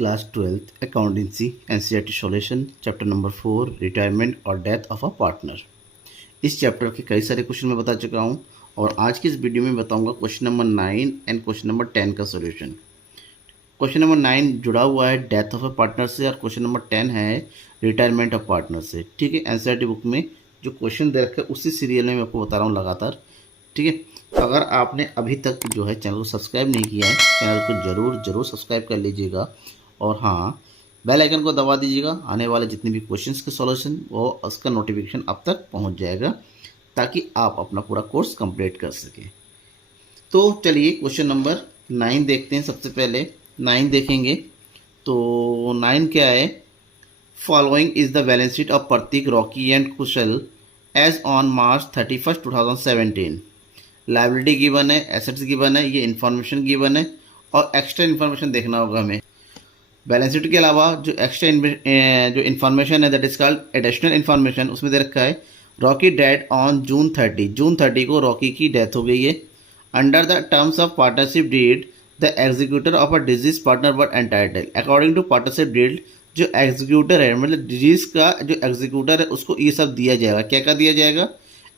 Class 12th accountancy NCERT solution chapter number 4 retirement और death of a partner. इस chapter के कई सारे क्वेश्चन मैं बता चुका हूं और आज की इस वीडियो में बताऊंगा question number 9 and question number 10 का सॉल्यूशन। क्वेश्चन नंबर 9 जुड़ा हुआ है डेथ ऑफ अ पार्टनर से और क्वेश्चन नंबर 10 है रिटायरमेंट ऑफ पार्टनर से। ठीक है, एनसीईआरटी बुक में जो क्वेश्चन दे रखे उसी सीरियल में मैं आपको बता रहा हूँ लगातार। ठीक है, तो अगर आपने अभी तक जो है चैनल को सब्सक्राइब नहीं किया है, चैनल को जरूर सब्सक्राइब कर लीजिएगा और हाँ, बेल आइकन को दबा दीजिएगा। आने वाले जितने भी क्वेश्चंस के सॉल्यूशन वो उसका नोटिफिकेशन अब तक पहुंच जाएगा ताकि आप अपना पूरा कोर्स कंप्लीट कर सकें। तो चलिए क्वेश्चन नंबर 9 देखते हैं। सबसे पहले 9 देखेंगे तो 9 क्या है, following is the balance sheet of Prateek, Rocky and Kushal as on March 31, 2017। Liability given है, एसेट्स गिवन है, ये इन्फॉर्मेशन गिवन है और एक्स्ट्रा इन्फॉर्मेशन देखना होगा हमें। बैलेंस शीट के अलावा जो एक्स्ट्रा जो इन्फॉर्मेशन है that is called additional information, उसमें दे रखा है रॉकी डेड ऑन जून 30 को रॉकी की डेथ हो गई है। Under the terms of partnership deed the executor of a deceased partner but entitle. According to partnership deed जो एग्जीक्यूटर है, मतलब डिजीज का जो एग्जीक्यूटर है उसको ये सब दिया जाएगा। क्या क्या दिया जाएगा?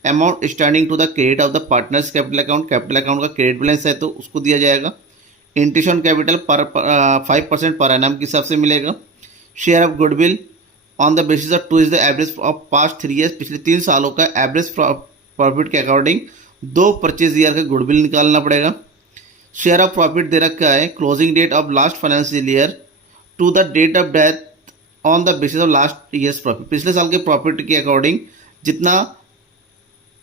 Amount standing to the credit of the partners capital account, capital account का क्रेडिट बैलेंस है तो उसको दिया जाएगा। इंटीशन कैपिटल पर 5% पर एनम के हिसाब से मिलेगा। Share of goodwill on the basis of 2 is the average of past 3 years, पिछले 3 सालों का एवरेज प्रॉफिट के अकॉर्डिंग 2 परचेज ईयर का गुडविल निकालना पड़ेगा। शेयर ऑफ प्रॉफिट दे रखा है closing date of last financial year to the date of death on the basis of last year's profit, पिछले साल के प्रॉफिट के अकॉर्डिंग जितना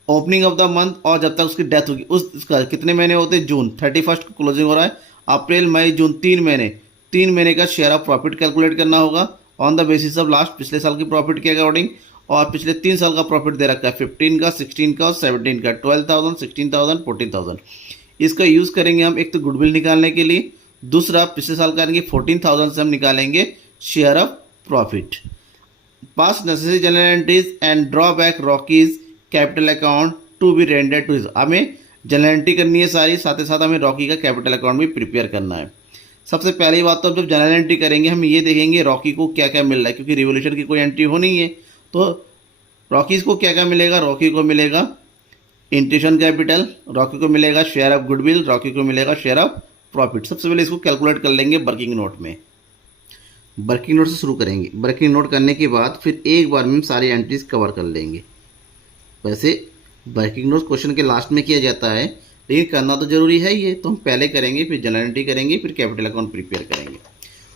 ओपनिंग ऑफ द मंथ और जब तक उसकी डेथ होगी उसका कितने महीने होते हैं, जून 31 को क्लोजिंग हो रहा है, अप्रैल मई जून 3 महीने का शेयर ऑफ प्रॉफिट कैलकुलेट करना होगा on the basis of last पिछले साल की प्रॉफिट के अकॉर्डिंग। और पिछले 3 साल का प्रॉफिट दे रखा है 15 का, 16 का और 17 का, 12,000, 16,000, 14,000। इसका यूज़ करेंगे हम एक तो गुडविल निकालने के लिए, दूसरा पिछले साल करेंगे 14,000 से हम निकालेंगे share of profit. Pass necessary journal entries and drawback Rocky's capital account to be render to his. हमें जनरल एंट्री करनी है सारी, साथ ही साथ हमें रॉकी का कैपिटल अकाउंट भी प्रिपेयर करना है। सबसे पहली बात तो जब जनरल एंट्री करेंगे हम ये देखेंगे रॉकी को क्या क्या मिल रहा है, क्योंकि रिवोल्यूशन की कोई एंट्री हो नहीं है। तो रॉकीज को क्या क्या मिलेगा? रॉकी को मिलेगा इंटीशन कैपिटल, रॉकी को मिलेगा शेयर ऑफ गुडविल, रॉकी को मिलेगा शेयर ऑफ प्रॉफिट। सबसे पहले इसको कैलकुलेट कर लेंगे वर्किंग नोट में। वर्किंग नोट से शुरू करेंगे। वर्किंग नोट करने के बाद फिर एक बार में हम सारी एंट्रीज कवर कर लेंगे। वैसे वर्किंग नोट क्वेश्चन के लास्ट में किया जाता है, लेकिन करना तो जरूरी है ये, तो हम पहले करेंगे, फिर जनरल एंट्री करेंगे, फिर कैपिटल अकाउंट प्रिपेयर करेंगे।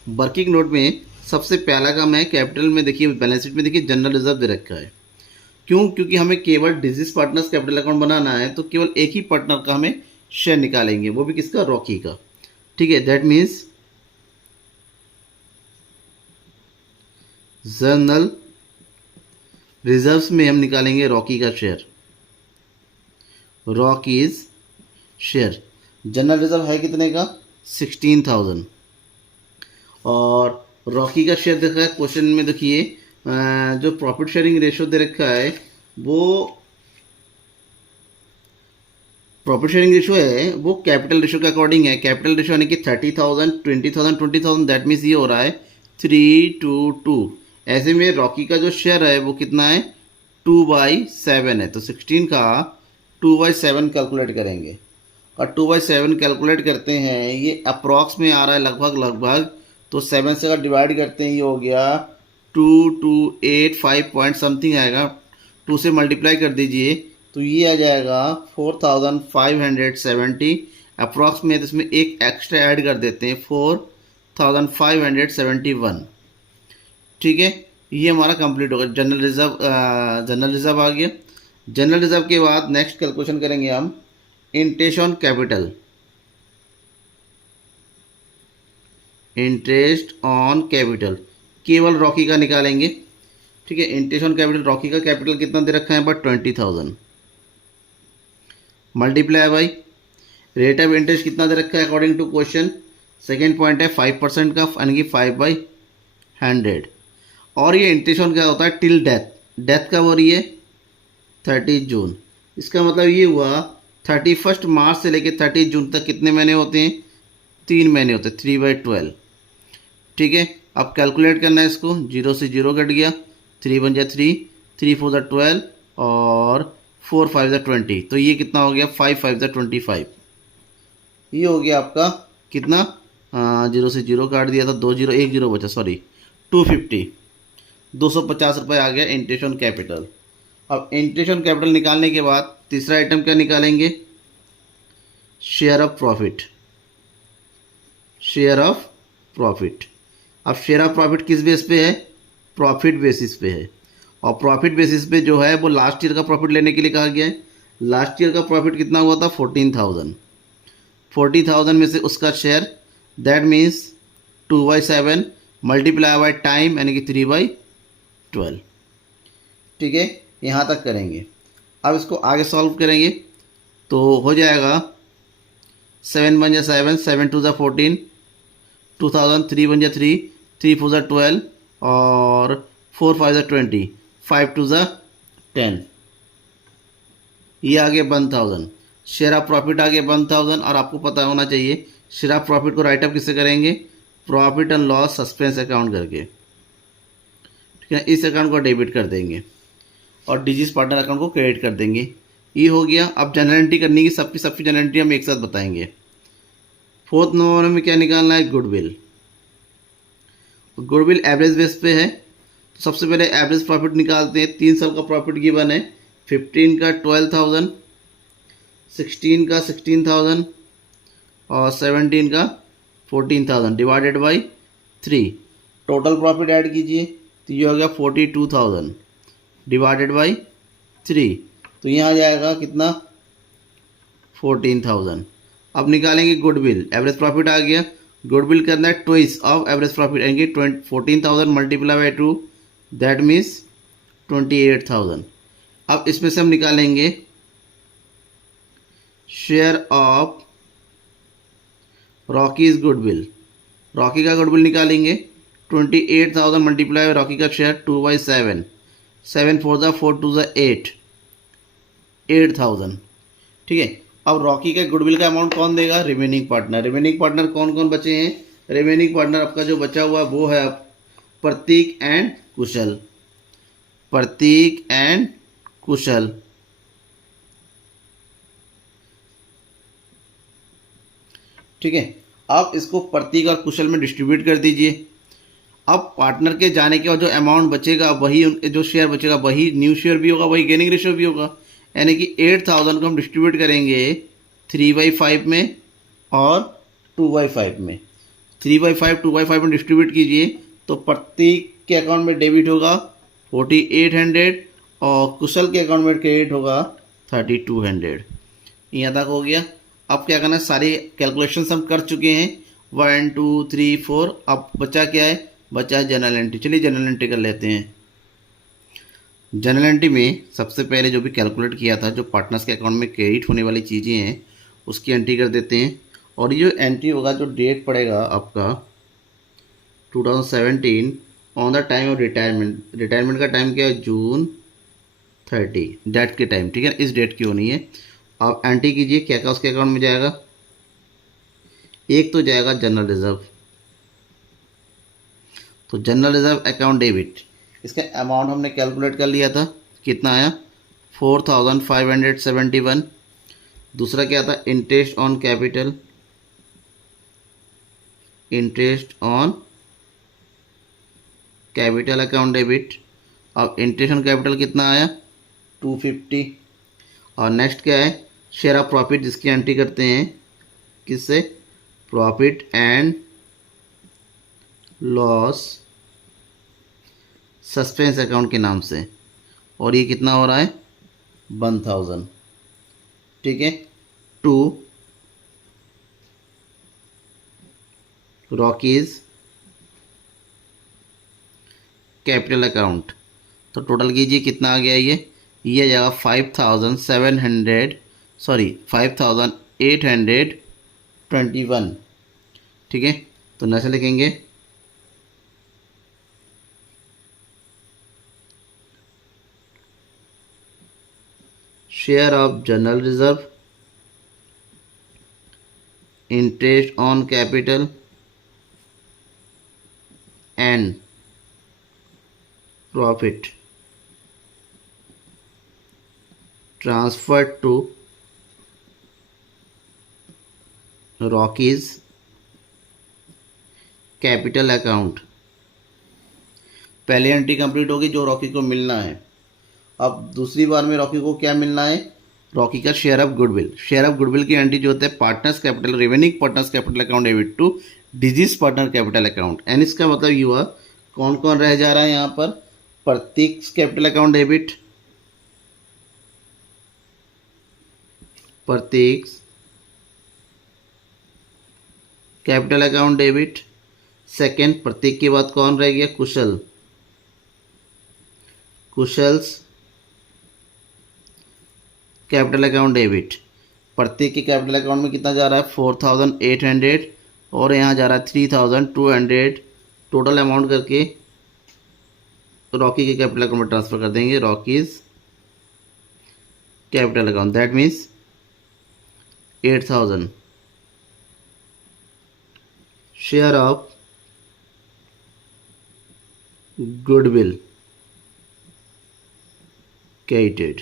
वर्किंग नोट में सबसे पहला काम है कैपिटल में, देखिए बैलेंस शीट में देखिए जनरल रिजर्व दे रखा है। क्यों? क्योंकि हमें केवल डिजीज पार्टनर्स कैपिटल अकाउंट बनाना है, तो केवल एक ही पार्टनर का हमें शेयर निकालेंगे, वो भी किसका? रॉकी का। ठीक है, दैट मीन्स जनरल रिजर्व्स में हम निकालेंगे रॉकी का share, Rockies share. General reserve है कितने का? 16,000। और रॉकी का शेयर देखा है क्वेश्चन में, देखिए जो प्रॉफिट शेयरिंग रेशियो दे रखा है वो प्रॉफिट शेयरिंग रेशियो है वो कैपिटल रेशियो के अकॉर्डिंग है। कैपिटल रेशियो यानी कि 30,000, 20,000, 20,000, दैट मीन्स ये हो रहा है 3:2। ऐसे में रॉकी का जो शेयर है वो कितना है? 2/7 है। तो 16 का 2/7 कैलकुलेट करेंगे और 2/7 कैलकुलेट करते हैं, ये अप्रॉक्स में आ रहा है लगभग। तो 7 से अगर डिवाइड करते हैं ये हो गया 2285 पॉइंट समथिंग आएगा। 2 से मल्टीप्लाई कर दीजिए तो ये आ जाएगा 4,570 अप्रॉक्स में। तो इसमें एक एक्स्ट्रा ऐड कर देते हैं 4,571। ठीक है, ये हमारा कंप्लीट होगा। जनरल रिजर्व आ गया। जनरल रिजर्व के बाद नेक्स्ट कैलकुलेशन करेंगे हम interest on capital. Interest on capital केवल रॉकी का निकालेंगे। ठीक है, इंटरेस्ट ऑन कैपिटल, रॉकी का कैपिटल कितना दे रखा है? But 20,000 multiply by rate of interest कितना दे रखा है according to question. Second point है 5% का, यानी कि 5/100। और ये इंटरेस्ट ऑन क्या होता है? Till death. डेथ कब हो रही है? 30 जून। इसका मतलब ये हुआ 31 मार्च से लेकर 30 जून तक कितने महीने होते हैं? 3 महीने होते हैं, 3/12। ठीक है, अब कैलकुलेट करना है इसको, 0 से 0 कट गया, 3 वन जा 3, 3 4 जा 12 और 4 5 जा 20, तो ये कितना हो गया, 5 5 जा 25। ये हो गया आपका कितना, 0 से 0 काट दिया था, 2 0 1 0 बचा, सॉरी 250, 250 रुपये आ गया इंटरेस्ट ऑन कैपिटल। अब इंटरेस्ट ऑन कैपिटल निकालने के बाद तीसरा आइटम क्या निकालेंगे, share of profit. Share of profit, अब शेयर ऑफ प्रॉफिट किस बेस पे है, प्रॉफिट बेसिस पे है, और प्रॉफिट बेसिस पे जो है वो लास्ट ईयर का प्रॉफिट लेने के लिए कहा गया है। लास्ट ईयर का प्रॉफिट कितना हुआ था, 14,000, 40,000 में से उसका share, that means 2/7 multiply by time यानी कि 3/12। ठीक है, यहाँ तक करेंगे। अब इसको आगे सॉल्व करेंगे तो हो जाएगा 7 1 जा 7, 7 2 जा 14, 2000, 3 1 जा 3, 3 4 जा 12 और 4 5 जा 20, 5 2 जा 10, ये आ गया 1000। शेयर ऑफ प्रॉफिट आ गया 1000, और आपको पता होना चाहिए शेयर ऑफ प्रॉफिट को राइट अप किससे करेंगे, profit and loss suspense account करके। ठीक है, इस अकाउंट को डेबिट कर देंगे और डिजीज पार्टनर अकाउंट को क्रेडिट कर देंगे। ये हो गया। अब जनरल एंट्री करनी की सबकी जनरल एंट्री हम एक साथ बताएंगे। फोर्थ नंबर में क्या निकालना है, गुडविल। गुडविल एवरेज बेस पे है, तो सबसे पहले एवरेज प्रॉफिट निकालते हैं। 3 साल का प्रॉफिट गिवन है, 15 का 12,000, 16 का 16,000 और 17 का 14,000 divided by 3। Total profit add कीजिए तो ये हो गया 42,000 डिवाइडेड बाई 3, तो यहाँ आ जाएगा कितना, 14,000। अब निकालेंगे गुडविल, एवरेज प्रॉफिट आ गया। गुडविल करना है ट्वाइस ऑफ एवरेज प्रॉफिट, यानी 14,000 मल्टीप्लाई बाई 2, दैट मीन्स 28,000। अब इसमें से हम निकालेंगे share of Rockies goodwill. Rocky का गुडविल निकालेंगे, 28,000 मल्टीप्लाई बाई रॉकी का शेयर 2/7, 7 4 जा 4 2 जा 8, 8,000। ठीक है, अब रॉकी का गुडविल का अमाउंट कौन देगा, रिमेनिंग पार्टनर। रिमेनिंग पार्टनर कौन कौन बचे हैं, रिमेनिंग पार्टनर आपका जो बचा हुआ है वो है प्रतीक एंड कुशल। प्रतीक एंड कुशल, ठीक है। अब इसको प्रतीक और कुशल में डिस्ट्रीब्यूट कर दीजिए। अब पार्टनर के जाने के बाद जो अमाउंट बचेगा वही जो शेयर बचेगा वही न्यू शेयर भी होगा, वही गेनिंग रेशियो भी होगा। यानी कि 8,000 को हम डिस्ट्रीब्यूट करेंगे 3/5 में और 2/5 में। 3/5 2/5 में डिस्ट्रीब्यूट कीजिए तो प्रतीक के अकाउंट में डेबिट होगा 4,800 और कुशल के अकाउंट में क्रेडिट होगा 3,200। यहाँ तक हो गया। अब क्या करना है, सारी कैलकुलेशंस हम कर चुके हैं, 1 2 3 4। अब बचा क्या है, बचा है जनरल एंट्री। चलिए जनरल एंट्री कर लेते हैं। जनरल एंट्री में सबसे पहले जो भी कैलकुलेट किया था, जो पार्टनर्स के अकाउंट में क्रेडिट होने वाली चीज़ें हैं उसकी एंट्री कर देते हैं। और ये जो एंट्री होगा, जो डेट पड़ेगा आपका 2017 on the time of retirement. Retirement का टाइम क्या है, जून 30 डेट के टाइम। ठीक है, इस डेट की होनी है। आप एंट्री कीजिए क्या क्या उसके अकाउंट में जाएगा। एक तो जाएगा जनरल रिजर्व, तो जनरल रिजर्व अकाउंट डेबिट, इसका अमाउंट हमने कैलकुलेट कर लिया था, कितना आया 4,571। दूसरा क्या था, interest on capital, interest on capital account debit. अब इंटरेस्ट ऑन कैपिटल कितना आया 250। और नेक्स्ट क्या है, शेयर ऑफ प्रॉफिट, जिसकी एंट्री करते हैं किससे, profit and loss suspense account के नाम से, और ये कितना हो रहा है 1,000। ठीक है, टू रॉकीज कैपिटल अकाउंट। तो टोटल कीजिए कितना आ गया, ये आ जाएगा 5,821। ठीक है, तो नैसे लिखेंगे share of general reserve, interest on capital, and profit transferred to Rocky's capital account. पहली एंट्री कंप्लीट होगी जो रॉकी को मिलना है। अब दूसरी बार में रॉकी को क्या मिलना है? रॉकी का share of goodwill. Share of goodwill की एंट्री जो होता है partners capital remaining partners capital account debit to deceased partner capital account. And इसका मतलब ये हुआ कौन कौन रह जा रहा है यहाँ पर? प्रतीक कैपिटल अकाउंट डेबिट, प्रतीक कैपिटल अकाउंट डेबिट। सेकेंड, प्रतीक के बाद कौन रह गया? कुशल, कुशल्स कैपिटल अकाउंट डेबिट। प्रत्येक के कैपिटल अकाउंट में कितना जा रहा है? 4800 और यहाँ जा रहा है 3200। टोटल अमाउंट करके रॉकी के कैपिटल अकाउंट में ट्रांसफर कर देंगे, Rockies capital account. That means 8000 share of goodwill credited.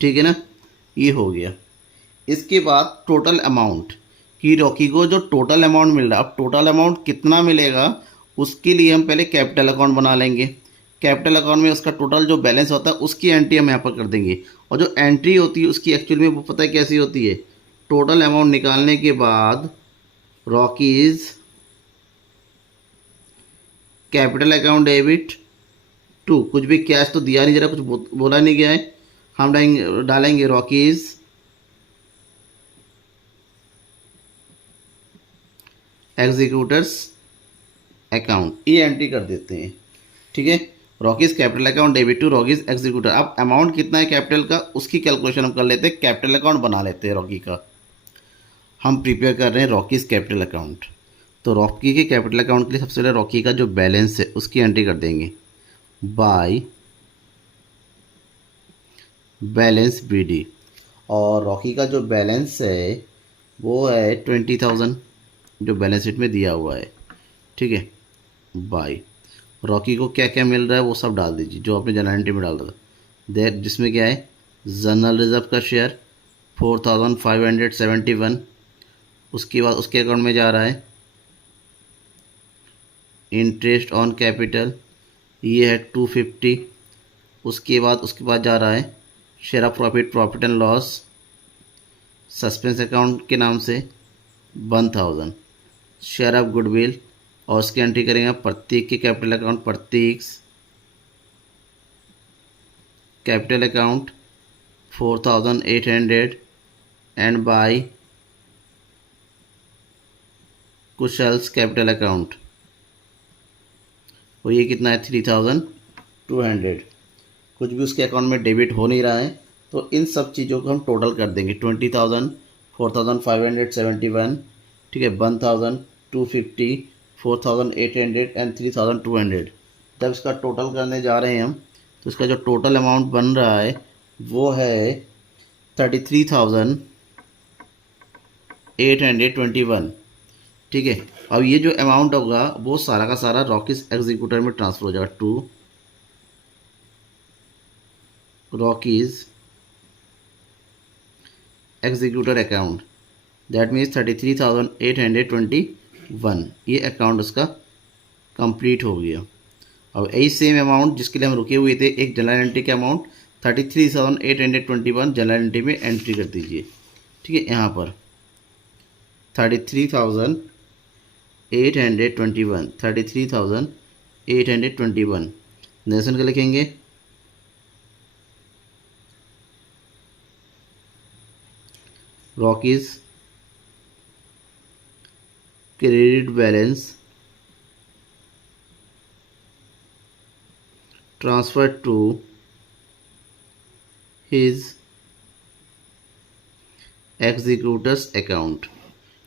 ठीक है ना, ये हो गया। इसके बाद टोटल अमाउंट कि रॉकी को जो टोटल अमाउंट मिल रहा है, अब टोटल अमाउंट कितना मिलेगा उसके लिए हम पहले कैपिटल अकाउंट बना लेंगे। कैपिटल अकाउंट में उसका टोटल जो बैलेंस होता है उसकी एंट्री हम यहाँ पर कर देंगे। और जो एंट्री होती है उसकी एक्चुअल में वो पता है कैसी होती है? टोटल अमाउंट निकालने के बाद Rocky's capital account debit to, कुछ भी कैश तो दिया नहीं जा रहा, कुछ बोला नहीं गया है, हम डालेंगे रॉकीज एग्जीक्यूटर्स अकाउंट। ये एंट्री कर देते हैं। ठीक है, Rocky's capital account debit to Rocky's executor. अब अमाउंट कितना है कैपिटल का उसकी कैलकुलेशन हम कर लेते हैं, कैपिटल अकाउंट बना लेते हैं रॉकी का। हम प्रिपेयर कर रहे हैं रॉकीज कैपिटल अकाउंट। तो रॉकी के कैपिटल अकाउंट के लिए सबसे पहले रॉकी का जो बैलेंस है उसकी एंट्री कर देंगे बाय बैलेंस BD। और रॉकी का जो बैलेंस है वो है 20,000 जो बैलेंस शीट में दिया हुआ है। ठीक है, बाय रॉकी को क्या क्या मिल रहा है वो सब डाल दीजिए जो आपने जनरल एंट्री में डाल रहा था। देर जिसमें क्या है? जनरल रिजर्व का शेयर 4571। उसके बाद उसके अकाउंट में जा रहा है इंटरेस्ट ऑन कैपिटल, ये है 250। उसके बाद जा रहा है share of profit and loss suspense account के नाम से 1000। शेयर ऑफ गुडविल और उसकी एंट्री करेंगे प्रतीक के capital account, Prateek capital account 4800 and by Kushal's capital account, और ये कितना है? 3200। कुछ भी उसके अकाउंट में डेबिट हो नहीं रहा है तो इन सब चीज़ों को हम टोटल कर देंगे। 20,000, 4571, ठीक है, 1000, 250, 4800 एंड 3200। जब इसका टोटल करने जा रहे हैं हम तो इसका जो टोटल अमाउंट बन रहा है वो है 33,821। ठीक है, अब ये जो अमाउंट होगा वो सारा का सारा रॉकीज एग्जीक्यूटर में ट्रांसफर हो जाएगा to Rocky's executor account. That means 33,821। ये अकाउंट उसका कंप्लीट हो गया। अब यही सेम अमाउंट जिसके लिए हम रुके हुए थे, एक जनरल एंट्री का अमाउंट 33,821 जनरल एंट्री में एंट्री कर दीजिए। ठीक है, यहाँ पर 33,821 नेशन का लिखेंगे Rocky's credit balance transfer to his executors account.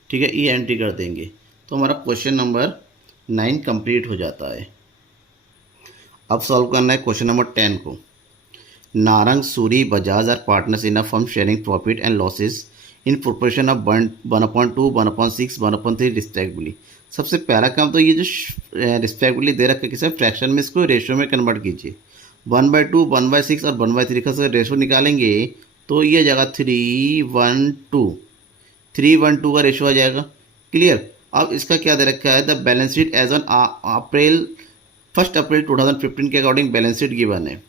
ठीक है, ये एंट्री कर देंगे तो हमारा क्वेश्चन नंबर 9 कंप्लीट हो जाता है। अब सॉल्व करना है क्वेश्चन नंबर 10 को। Narang, Suri, Bajaj are partners in a firm sharing profit and losses in proportion of 1/2, 1/6, 1/3 respectively. सबसे पहला काम तो ये जो रिस्पेक्टिवली दे रखा है किसी फ्रैक्शन में, इसको रेशियो में कन्वर्ट कीजिए। 1/2, 1/6 और 1/3 का अगर रेशियो निकालेंगे तो ये आ जाएगा 3:1:2, 3:1:2 का रेशियो आ जाएगा। क्लियर। अब इसका क्या दे रखा है, the balance sheet as on first April 2015 के अकॉर्डिंग बैलेंस शीट गिवन है।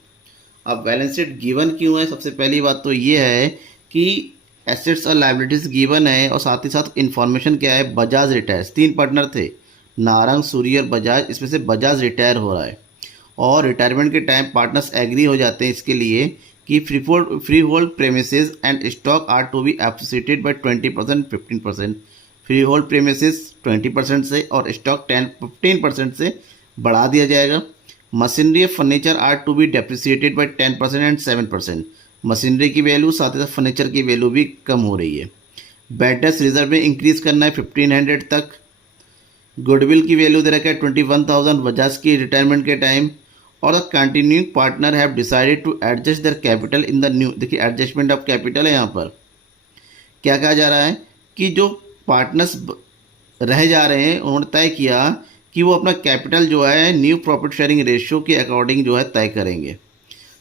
अब बैलेंस शीट गिवन क्यों है, सबसे पहली बात तो ये है कि एसेट्स और लाइबिलिटीज गिवन है और साथ ही साथ इन्फॉर्मेशन क्या है, बजाज रिटायर्स, 3 पार्टनर थे, नारंग, सूरी और बजाज, इसमें से बजाज रिटायर हो रहा है और रिटायरमेंट के टाइम पार्टनर्स एग्री हो जाते हैं इसके लिए कि free hold premises and stock are to be appreciated by 20%, 15%। Free hold premises 20% से और स्टॉक 15% से बढ़ा दिया जाएगा। Machinery furniture are to be depreciated by 10% and 7%। Machinery की वैल्यू साथ ही साथ फर्नीचर की वैल्यू भी कम हो रही है। बैड डेट्स रिजर्व में इंक्रीज करना है 1500 तक। गुडविल की वैल्यू दे रखा है 21,000 बजाज की रिटायरमेंट के टाइम। और the continuing partner have decided to adjust their capital in the new, देखिए एडजस्टमेंट ऑफ कैपिटल है यहाँ पर। क्या कहा जा रहा है कि जो पार्टनर्स रह जा रहे हैं उन्होंने तय किया कि वो अपना कैपिटल जो है न्यू प्रॉफिट शेयरिंग रेशियो के अकॉर्डिंग जो है तय करेंगे।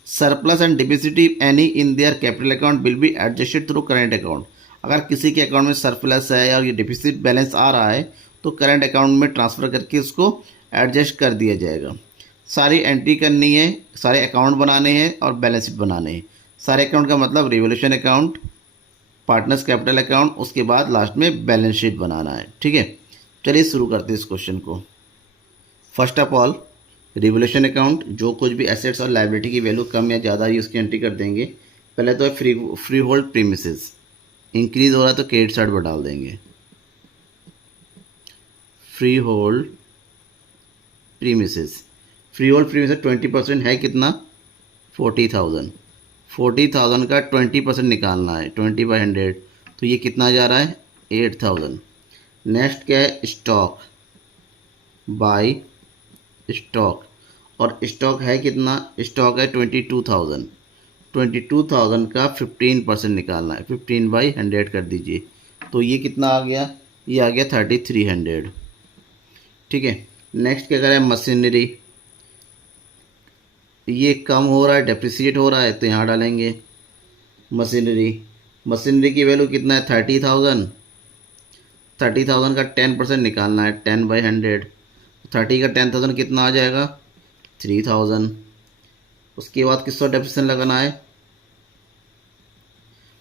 Surplus and deficit any in their capital account will be adjusted through current account. अगर किसी के अकाउंट में सरप्लस है या ये डिफिसिट बैलेंस आ रहा है तो करंट अकाउंट में ट्रांसफ़र करके उसको एडजस्ट कर दिया जाएगा। सारी एंट्री करनी है, सारे अकाउंट बनाने हैं और बैलेंस शीट बनाने हैं। सारे अकाउंट का मतलब revolution account, partners capital account, उसके बाद लास्ट में बैलेंस शीट बनाना है। ठीक है, चलिए शुरू करते हैं इस क्वेश्चन को। First of all revolution account, जो कुछ भी एसेट्स और लाइबिलिटी की वैल्यू कम या ज़्यादा है उसकी एंट्री कर देंगे। पहले तो है फ्री होल्ड प्रीमिसेस, इंक्रीज हो रहा है तो क्रेडिट साइड पर डाल देंगे। फ्री होल्ड प्रीमिसेस, 20% है कितना, 40,000। 40,000 का 20% निकालना है, 20/100, तो ये कितना जा रहा है, 8,000। नेक्स्ट क्या है, स्टॉक, बाय स्टॉक, और स्टॉक है कितना, स्टॉक है 22,000। 22,000 का 15% निकालना है, 15/100 कर दीजिए, तो ये कितना आ गया, ये आ गया 3,300। ठीक है। नेक्स्ट क्या करें, मशीनरी, ये कम हो रहा है, डेप्रिसिएट हो रहा है, तो यहाँ डालेंगे मशीनरी की वैल्यू कितना है, 30,000। 30,000 का 10% निकालना है, 10/100। 30 का 10,000 कितना आ जाएगा, 3,000। उसके बाद किसका डेप्रिसिएशन लगाना है,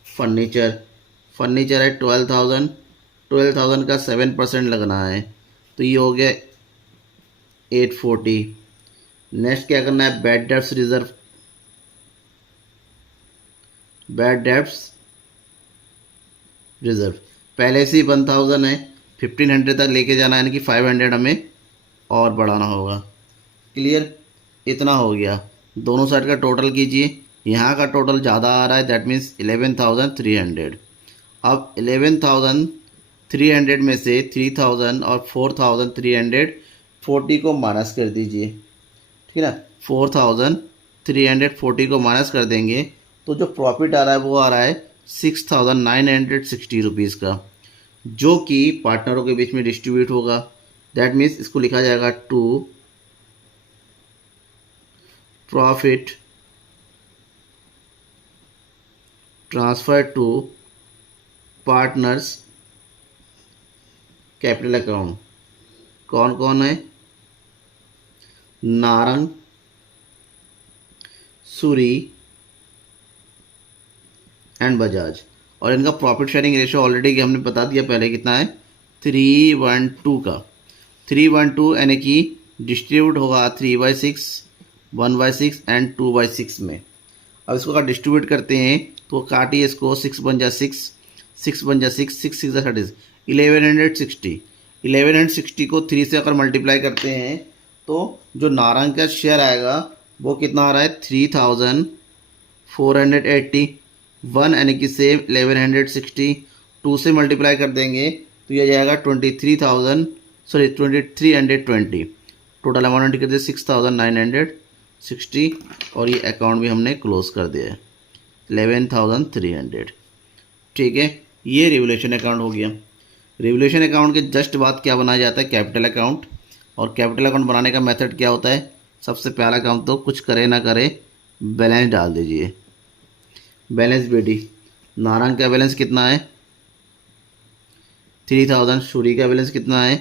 फर्नीचर है 12,000। 12,000 का 7% लगना है, तो ये हो गया 840। नेक्स्ट क्या करना है, बैड डेट्स रिजर्व, पहले से ही 1,000 है, 1,500 तक लेके जाना है, यानी कि 500 हमें और बढ़ाना होगा। क्लियर, इतना हो गया। दोनों साइड का टोटल कीजिए, यहाँ का टोटल ज़्यादा आ रहा है, दैट मीन्स 11,300। अब 11,300 में से 3,000 और 4,340 को माइनस कर दीजिए। ठीक है ना, 4,340 को माइनस कर देंगे तो जो प्रॉफिट आ रहा है वो आ रहा है 6,960 रुपीज़ का, जो कि पार्टनरों के बीच में डिस्ट्रीब्यूट होगा। दैट मीन्स इसको लिखा जाएगा to profit transfer to partners capital account. कौन कौन है, नारंग, सूरी एंड बजाज। और इनका प्रॉफिट शेयरिंग रेशियो ऑलरेडी हमने बता दिया पहले कितना है, 3:1:2 का। 3:1:2 यानी कि डिस्ट्रीब्यूट होगा 3/6, 1/6 एंड 2/6 में। अब इसको अगर डिस्ट्रीब्यूट करते हैं तो काटिए इसको, 6 बन जा 6, 6 बन जा 6, 6 6 30, 1160। 1160 को 3 से अगर मल्टीप्लाई करते हैं तो जो नारंग का शेयर आएगा वो कितना आ रहा है, 3,480। 1 यानी कि से 1160, 2 से मल्टीप्लाई कर देंगे तो यह जाएगा 2320। टोटल अमाउंट कर दिया 6,960 और ये अकाउंट भी हमने क्लोज कर दिया है 11,300। ठीक है, ये रिवोल्यूशन अकाउंट हो गया। रिवोल्यूशन अकाउंट के जस्ट बाद क्या बनाया जाता है, कैपिटल अकाउंट। और कैपिटल अकाउंट बनाने का मेथड क्या होता है, सबसे पहला काम तो कुछ करे ना करे बैलेंस डाल दीजिए। बैलेंस बेटी, नारंग का बैलेंस कितना है 3000, सूरी का बैलेंस कितना है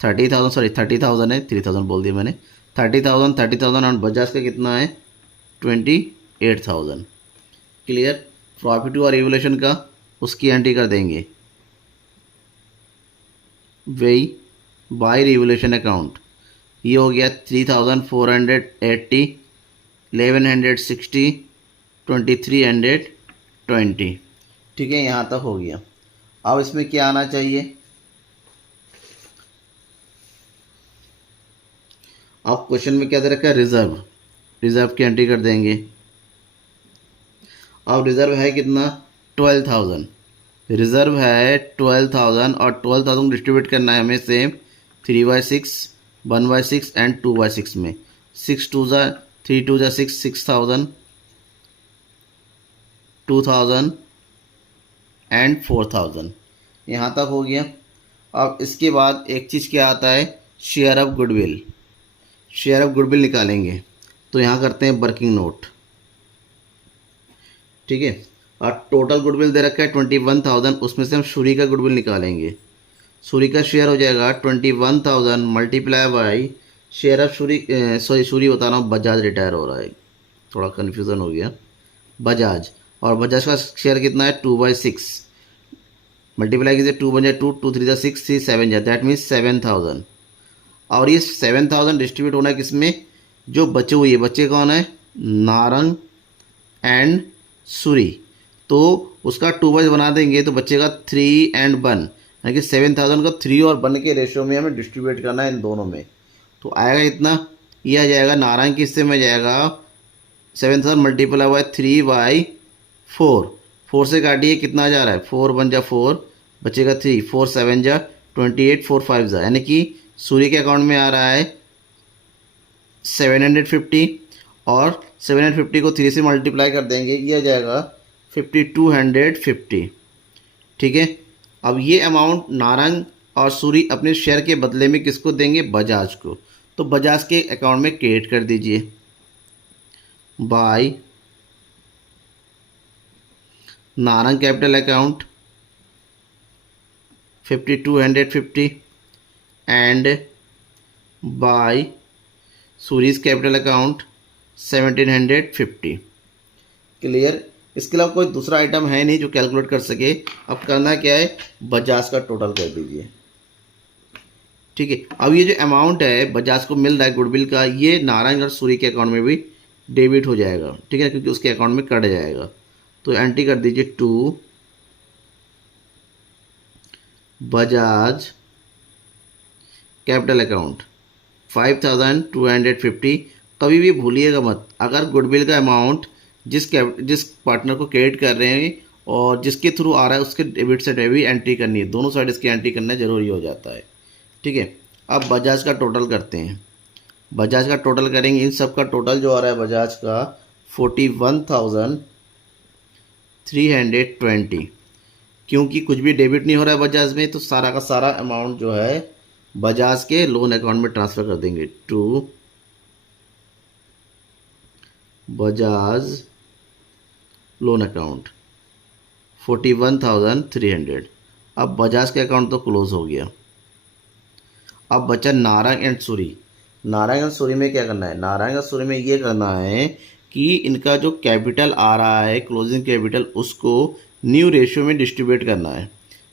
30,000, सॉरी 30,000 है, 3000 बोल दिया मैंने, 30,000 और बजाज का कितना है 28,000। क्लियर। प्रॉफिट हुआ रिवोल्यूशन का, उसकी एंट्री कर देंगे वही बाय रिवोल्यूशन अकाउंट। ये हो गया 3,480, 1160, 2320। ठीक है, यहाँ तक हो गया। अब इसमें क्या आना चाहिए, अब क्वेश्चन में क्या दे रखा है, रिजर्व। रिजर्व की एंट्री कर देंगे। अब रिजर्व है कितना 12,000, रिजर्व है 12,000 और 12,000 डिस्ट्रीब्यूट करना है हमें सेम 3/6, 1/6 एंड 2/6 में। 6 2 ज़ा 3 2 ज़ा 6, 6,000, 2,000 एंड 4,000। यहाँ तक हो गया। अब इसके बाद एक चीज़ क्या आता है, share of goodwill. Share of goodwill निकालेंगे तो यहाँ करते हैं वर्किंग नोट। ठीक है, और टोटल गुडविल दे रखा है 21,000, उसमें से हम सूरी का गुडविल निकालेंगे। सूरी का शेयर हो जाएगा 21,000 multiply by share of Suri, sorry Suri बता रहा हूँ, बजाज रिटायर हो रहा है, थोड़ा कन्फ्यूज़न हो गया, बजाज। और बजाज का शेयर कितना है 2/6, मल्टीप्लाई कीजिए 2 1 2, 2 3 6, 3 7 दैट मीन्स 7,000। और ये 7,000 डिस्ट्रीब्यूट होना है किसमें, जो बचे हुए, बच्चे कौन है, नारंग एंड सूरी। तो उसका 2 बना देंगे तो बचेगा 3 एंड 1, यानी कि 7,000 को 3 और 1 के रेशियो में हमें डिस्ट्रीब्यूट करना है इन दोनों में। तो आएगा इतना, ये आ जाएगा नारंग के हिस्से में जाएगा 7,000 मल्टीप्लाई बाई 3/4। 4 से काटिए कितना आ जा रहा है, 4 1 जा 4, बचेगा 3, 4 7 जा 28, 4 5 जा, यानी कि सूर्य के अकाउंट में आ रहा है 750 और 750 को 3 से मल्टीप्लाई कर देंगे, ये आ जाएगा 5,250। ठीक है, अब ये अमाउंट नारंग और सूरी अपने शेयर के बदले में किसको देंगे, बजाज को। तो बजाज के अकाउंट में क्रेडिट कर दीजिए by Narang capital account 5,250 and by Suri's capital account 1,750। Clear. इसके अलावा कोई दूसरा आइटम है नहीं जो कैलकुलेट कर सके। अब करना क्या है, बजाज का टोटल कर दीजिए। ठीक है, अब ये जो अमाउंट है बजाज को मिल रहा है गुडविल का, ये नारंग और सूरी के अकाउंट में भी डेबिट हो जाएगा। ठीक है, क्योंकि उसके अकाउंट में कट जाएगा। तो एंट्री कर दीजिए टू बजाज कैपिटल अकाउंट 5,250। कभी भी भूलिएगा मत, अगर गुडविल का अमाउंट जिस पार्टनर को क्रेडिट कर रहे हैं और जिसके थ्रू आ रहा है उसके डेबिट से डेबिट एंट्री करनी है, दोनों साइड इसकी एंट्री करना जरूरी हो जाता है। ठीक है, अब बजाज का टोटल करते हैं। बजाज का टोटल करेंगे, इन सब का टोटल जो आ रहा है बजाज का 41,320। क्योंकि कुछ भी डेबिट नहीं हो रहा है बजाज में, तो सारा का सारा अमाउंट जो है बजाज के लोन अकाउंट में ट्रांसफ़र कर देंगे टू बजाज लोन अकाउंट 41,300। अब बजाज के अकाउंट तो क्लोज हो गया। अब बचा नारंग एंड सूरी। नारंग एंड सूरी में क्या करना है, नारंग एंड सूरी में ये करना है कि इनका जो कैपिटल आ रहा है क्लोजिंग कैपिटल, उसको न्यू रेशियो में डिस्ट्रीब्यूट करना है,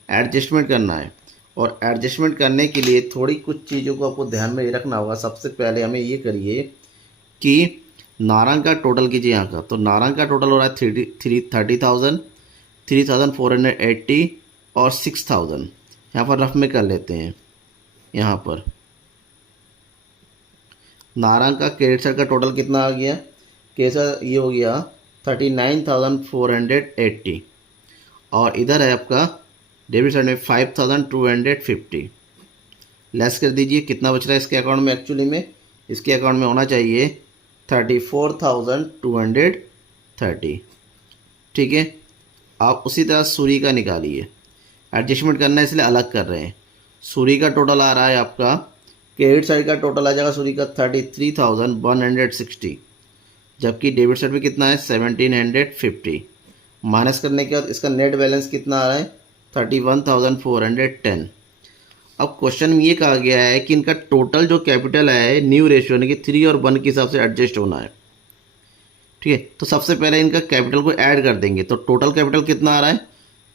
एडजस्टमेंट करना है। और एडजस्टमेंट करने के लिए थोड़ी कुछ चीज़ों को आपको ध्यान में रखना होगा। सबसे पहले हमें ये करिए कि नारंग का टोटल कीजिए यहाँ का। तो नारंग का टोटल हो रहा है 30,000, 3,480 और 6,000। यहाँ पर रफ में कर लेते हैं। यहाँ पर नारंग का क्रेडिट साइड का टोटल कितना आ गया, कैसा ये हो गया 39,480 और इधर है आपका डेबिट साइड में 5,250। लेस कर दीजिए, कितना बच रहा है इसके अकाउंट में, एक्चुअली में इसके अकाउंट में होना चाहिए 34,230। ठीक है, आप उसी तरह सूरी का निकालिए। एडजस्टमेंट करना है इसलिए अलग कर रहे हैं। सूरी का टोटल आ रहा है आपका, क्रेडिट साइड का टोटल आ जाएगा सूरी का 33,160, जबकि डेबिट साइड में कितना है 1,750। माइनस करने के बाद इसका नेट बैलेंस कितना आ रहा है 31,410। अब क्वेश्चन में ये कहा गया है कि इनका टोटल जो कैपिटल है न्यू रेशियो यानी कि 3 और 1 के हिसाब से एडजस्ट होना है। ठीक है, तो सबसे पहले इनका कैपिटल को ऐड कर देंगे। तो टोटल कैपिटल कितना आ रहा है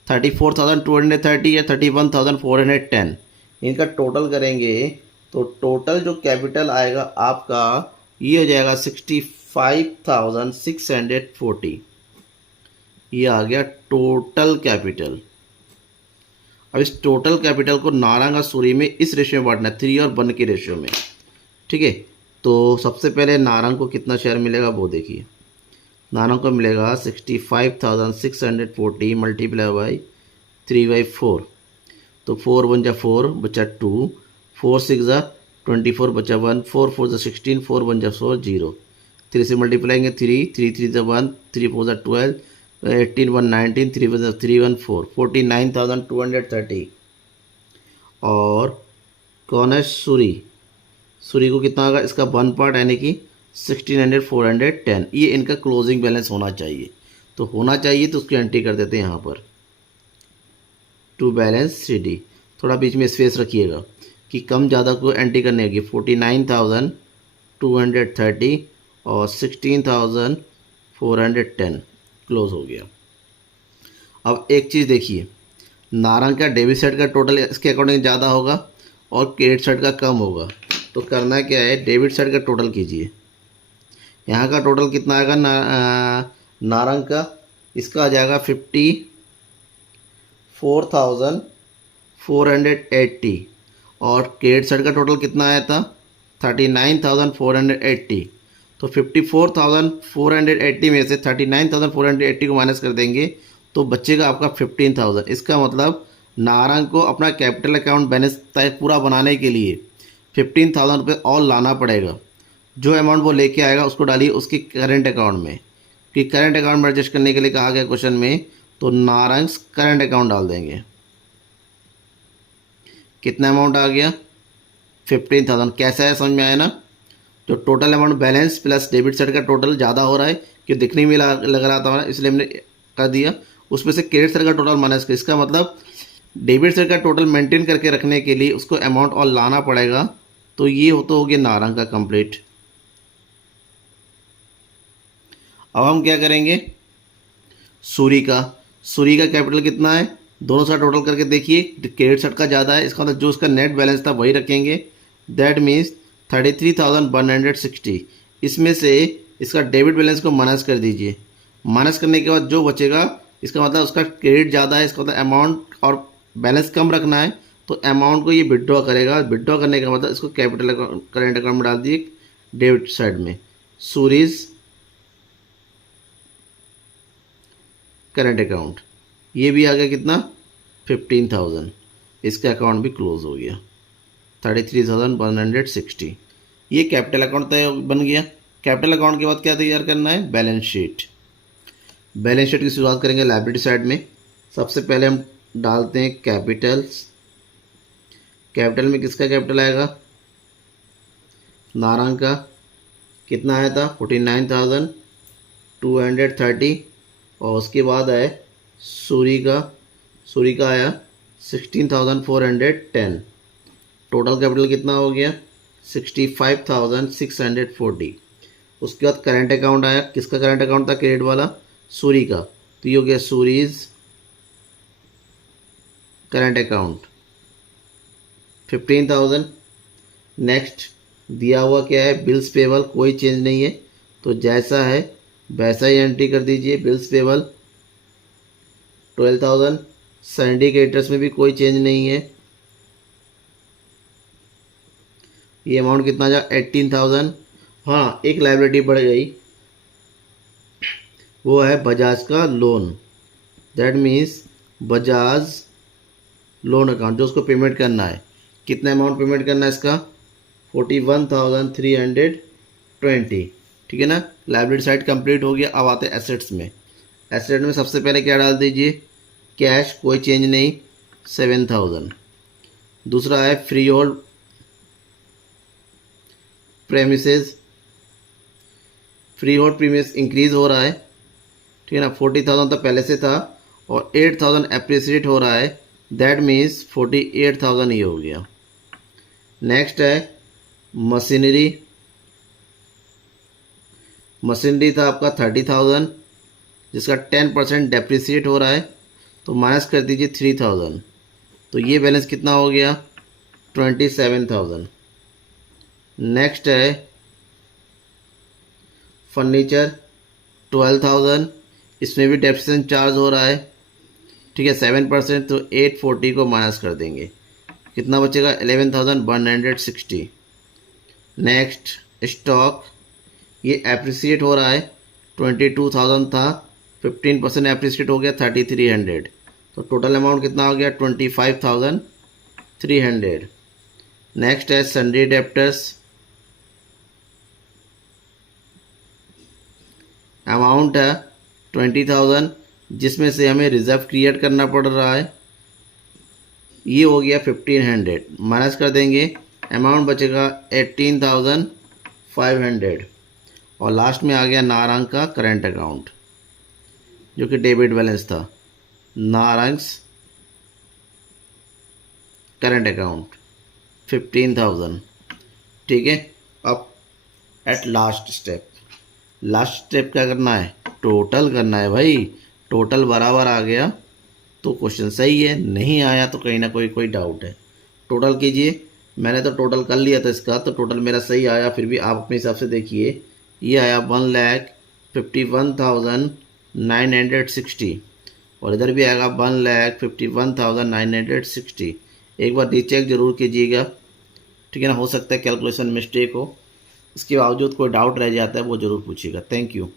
34,230 या 31,410। इनका टोटल करेंगे तो टोटल जो कैपिटल आएगा आपका ये हो जाएगा 65,640। ये आ गया टोटल कैपिटल। अब इस टोटल कैपिटल को नारंग और सूरी में इस रेशियो में बांटना है, 3 और 1 के रेशियो में। ठीक है, तो सबसे पहले नारंग को कितना शेयर मिलेगा वो देखिए। नारंग को मिलेगा 65,640 मल्टीप्लाई बाई 3/4। तो 4 1 जा 4 बचा 2, 4 6 जा 24 बचा 1, 4 4 जा 16, 4 1 जा 4 0। 3 से मल्टीप्लाई करेंगे 3 3 3 जा 1, 3 4 जा 12, 18 1 19, 3 1 जा 3 1 4, 49,230। और कौन है सूरी, सूरी को कितना होगा इसका 1 पार्ट यानी कि 16,410। ये इनका क्लोजिंग बैलेंस होना चाहिए। तो होना चाहिए तो उसकी एंट्री कर देते हैं यहाँ पर टू बैलेंस CD। थोड़ा बीच में स्पेस रखिएगा कि कम ज़्यादा को एंट्री करने होगी। 49,230 और 16,410 क्लोज हो गया। अब एक चीज़ देखिए, नारंग का डेबिट साइड का टोटल इसके अकॉर्डिंग ज़्यादा होगा और क्रेडिट साइड का कम होगा। तो करना क्या है, डेबिट साइड का टोटल कीजिए। यहाँ का टोटल कितना आएगा नारंग का, इसका आ जाएगा 54,480 और क्रेडिट साइड का टोटल कितना आया था 39,480। तो 54,480 में से 39,480 को माइनस कर देंगे तो बचेगा आपका 15,000। इसका मतलब नारंग को अपना कैपिटल अकाउंट बैलेंस पूरा बनाने के लिए 15,000 रुपये और लाना पड़ेगा। जो अमाउंट वो लेके आएगा उसको डालिए उसके करंट अकाउंट में, कि करंट अकाउंट में एडजस्ट करने के लिए कहा गया क्वेश्चन में। तो नारंग करंट अकाउंट डाल देंगे। कितना अमाउंट आ गया 15,000। कैसा है समझ में आया ना। जो total amount balance plus debit side का टोटल ज़्यादा हो रहा है कि दिखने में लग रहा था इसलिए हमने कर दिया। उसमें से क्रेडिट साइड का टोटल माइनस कर, इसका मतलब डेबिट साइड का टोटल मेंटेन करके रखने के लिए उसको अमाउंट और लाना पड़ेगा। तो ये हो गया नारंग का कंप्लीट। अब हम क्या करेंगे सूरी का कैपिटल कितना है दोनों साइड टोटल करके देखिए। क्रेडिट साइड का ज़्यादा है, इसका मतलब जो उसका नेट बैलेंस था वही रखेंगे। That means 33,160। इसमें से इसका डेबिट बैलेंस को माइनस कर दीजिए। माइनस करने के बाद जो बचेगा इसका मतलब उसका क्रेडिट ज़्यादा है, इसका मतलब अमाउंट और बैलेंस कम रखना है। तो अमाउंट को ये विड्रॉ करेगा। विड्रॉ करने का मतलब इसको कैपिटल करेंट अकाउंट में डाल दिए डेबिट साइड में, सूरीज करंट अकाउंट। ये भी आ गया कितना 15,000। इसका अकाउंट भी क्लोज हो गया 33,160। ये कैपिटल अकाउंट तय बन गया। कैपिटल अकाउंट के बाद क्या तैयार करना है बैलेंस शीट। बैलेंस शीट की शुरुआत करेंगे लायबिलिटी साइड में। सबसे पहले हम डालते हैं कैपिटल्स। कैपिटल में किसका कैपिटल आएगा नारंग का कितना आया था 49,230 और उसके बाद आए सूरी का आया 16,410। टोटल कैपिटल कितना हो गया 65,640। उसके बाद करंट अकाउंट आया, किसका करंट अकाउंट था क्रेडिट वाला सूरी का, तो ये हो गया सूरीज करंट अकाउंट 15,000। नेक्स्ट दिया हुआ क्या है बिल्स पेबल, कोई चेंज नहीं है तो जैसा है वैसा ही एंट्री कर दीजिए। Bills payable 12,000। सैंडी क्रेडिटर्स में भी कोई चेंज नहीं है। ये अमाउंट कितना जा 18,000। हाँ एक लायबिलिटी बढ़ गई, वो है बजाज का loan. That means Bajaj loan account जो उसको पेमेंट करना है। कितना अमाउंट पेमेंट करना है इसका 41,320। ठीक है ना। लायबिलिटी साइड कंप्लीट हो गया। अब आते हैं एसेट्स में। एसेट में सबसे पहले क्या डाल दीजिए, कैश, कोई चेंज नहीं, 7,000। दूसरा है free hold premises, free hold premises increase हो रहा है, ठीक है ना, 40,000 तो पहले से था और 8,000 अप्रिसिएट हो रहा है, दैट मीन्स 48,000 ये हो गया। नेक्स्ट है मशीनरी, मशीनरी था आपका 30,000 जिसका 10% डेप्रिसिएट हो रहा है, तो माइनस कर दीजिए 3,000, तो ये बैलेंस कितना हो गया, 27,000। नेक्स्ट है फर्नीचर 12,000, इसमें भी डेप्रिसिएशन चार्ज हो रहा है, ठीक है, 7%, तो 840 को माइनस कर देंगे, कितना बचेगा, 11,160। नेक्स्ट स्टॉक, ये एप्रिसिएट हो रहा है, 22,000 था, 15% एप्रिसिएट हो गया 3,300, तो टोटल अमाउंट कितना हो गया 25,300। नेक्स्ट है सन्डे डेप्टर्स, अमाउंट है 20,000 जिसमें से हमें रिजर्व क्रिएट करना पड़ रहा है, ये हो गया 1,500, माइनस कर देंगे, अमाउंट बचेगा 18,500। और लास्ट में आ गया नारंग का करंट अकाउंट जो कि डेबिट बैलेंस था, नारंग्स करंट अकाउंट 15,000, ठीक है। अब at last step, last step क्या करना है, टोटल करना है भाई, टोटल बराबर आ गया तो क्वेश्चन सही है, नहीं आया तो कहीं ना कोई डाउट है। टोटल कीजिए, मैंने तो टोटल कर लिया था इसका, तो टोटल मेरा सही आया, फिर भी आप अपने हिसाब से देखिए, ये आया 1,51,960 और इधर भी आएगा 1,51,960। एक बार रीचेक जरूर कीजिएगा, ठीक है ना, हो सकता है कैलकुलेशन मिस्टेक हो, इसके बावजूद कोई डाउट रह जाता है वो ज़रूर पूछिएगा। Thank you.